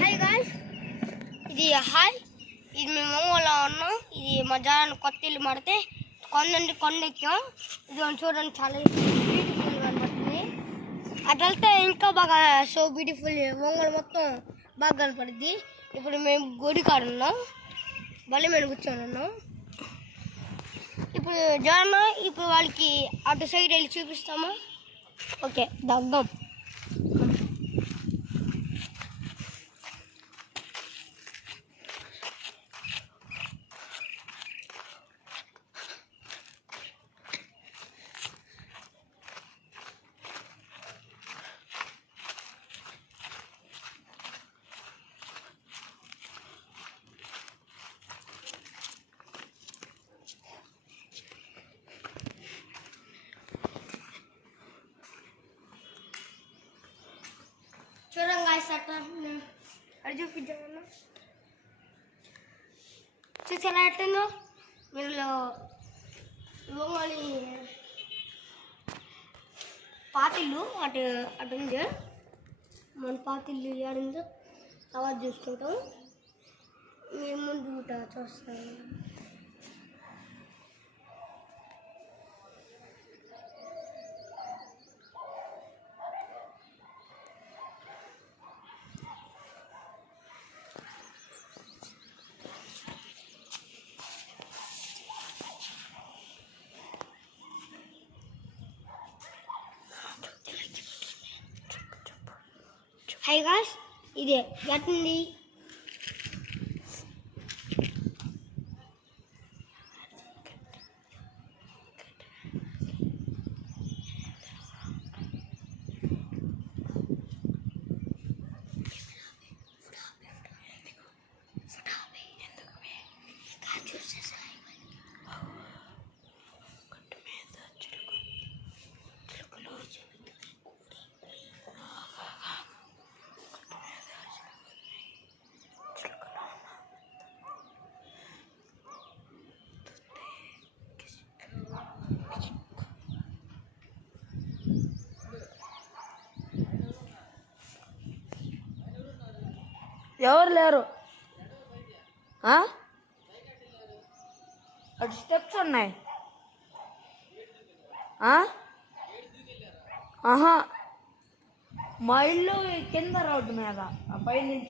Hi guys, ఇది మేము ఒంగోలులో ఉన్నాం. ఇది మధ్యాహ్నం కొత్త ఇల్లు మాడితే కొండ ఎక్కాం. ఇది చూడండి, చాలా బ్యూటిఫుల్ కనపడుతుంది. అటు వెళ్తే ఇంకా బాగా సో బ్యూటిఫుల్, ఒంగోలు మొత్తం బాగా కనపడుద్ది. ఇప్పుడు మేము గుడి కాడ ఉన్నాం, మళ్ళీ మేము కూర్చొని ఉన్నాం. ఇప్పుడు జగన్ ఇప్పుడు వాళ్ళకి అటు సైడ్ వెళ్ళి చూపిస్తాము. ఓకే, దగ్గం. చూడండి గాయ్స్, అది చూపించాను. చూసారా ఎట్టుందో? మీరు ఒంగోలు పాతిల్లు అటు ఉంది. మన పాతిల్లు ఏడుందో తర్వాత చూసుకుంటాం. మీరు ముందు చూస్తాను. హాయ్ గాయ్స్, ఇదే ఎట్టుంది? ఎవరు లేరు. అటు స్టెప్స్ ఉన్నాయి. ఆహా, మా ఇల్లు కింద రోడ్డు మీద, ఆ పై నుంచి